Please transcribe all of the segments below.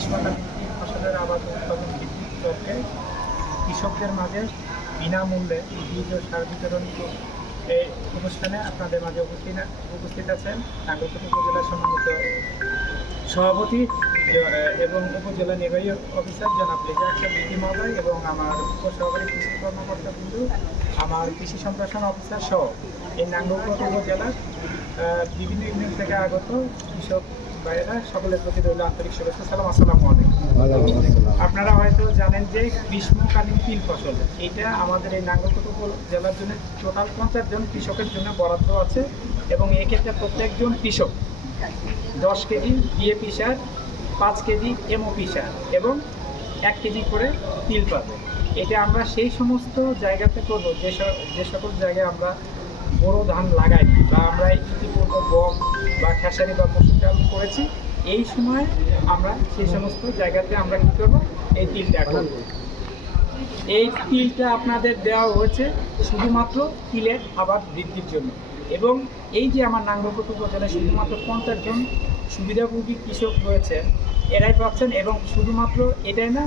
গ্রীষ্মকালীন ফসলের আবাদ উৎপাদন বৃদ্ধির লক্ষ্যে কৃষকদের মাঝে বিনামূল্যে বীজ ও সার বিতরণ এই অনুষ্ঠানে আপনাদের মাঝে উপস্থিত আছেন নাঙ্গলকোট উপজেলার সম্মানিত সভাপতি এবং উপজেলা নির্বাহী অফিসার জনাব রেজা বিধি মহোদয় এবং আমার উপসহকারী কৃষি কর্মকর্তা বিন্দু, আমার কৃষি সম্প্রসারণ অফিসার সহ এই নাঙ্গলকোট উপজেলার বিভিন্ন ইউনিয়ন থেকে আগত কৃষক ভাইয়েরা সকলের প্রতি রইল আন্তরিক শুভেচ্ছা। সালাম, আসসালামু আলাইকুম। আপনারা হয়তো জানেন যে গ্রীষ্মকালীন তিল ফসল এইটা আমাদের এই নাঙ্গলকোট উপজেলার জন্য টোটাল 50 জন কৃষকের জন্য বরাদ্দ আছে এবং এক্ষেত্রে প্রত্যেকজন কৃষক 10 কেজি ডিএপি সার, 5 কেজি এমওপি সার এবং 1 কেজি করে তিল পাবে। এটা আমরা সেই সমস্ত জায়গাতে করব যে সকল জায়গায় আমরা বড় ধান লাগাইনি বা আমরা ইতিপূর্বে গম বা খেসারি বা মসুর ডাল করেছি, এই সময় আমরা সেই সমস্ত জায়গাতে আমরা কী করবো, এই তিলটা করব। এই তিলটা আপনাদের দেওয়া হয়েছে শুধুমাত্র তিলের আবাদ বৃদ্ধির জন্য এবং এই যে আমার নাঙ্গলকোট উপজেলায় শুধুমাত্র 50 জন সুবিধাভোগী কৃষক রয়েছেন, এরাই পাচ্ছেন। এবং শুধুমাত্র এটাই না,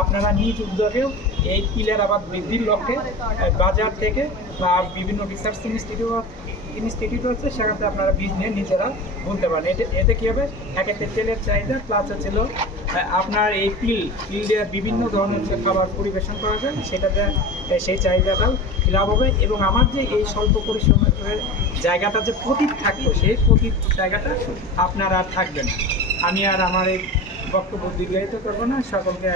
আপনারা নিজ উদ্যোগেও এই তিলের আবাদ বৃদ্ধির লক্ষ্যে বাজার থেকে বা বিভিন্ন রিসার্চ ইনস্টিটিউট হচ্ছে, সেখানে আপনারা বীজ নিয়ে নিজেরা বলতে পারেন। এতে কী হবে, একেতে তেলের চাহিদা প্লাস হচ্ছিল আপনার এই তিল দিয়ে বিভিন্ন ধরনের যে খাবার পরিবেশন করা যায় সেটাতে সেই চাহিদাটাও লাভ হবে এবং আমার যে এই স্বল্প পরিশ্রমের জায়গাটা যে পতিত থাকতো, সেই পতিত জায়গাটা আপনারা আর থাকবেন। আমি আর আমার এই বক্তব্য দীর্ঘায়িত করবো না, সকলকে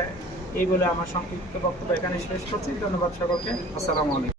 এই বলে আমার সংক্ষিপ্ত বক্তব্য এখানে শেষ করছি। ধন্যবাদ সকলকে। আসসালামু আলাইকুম।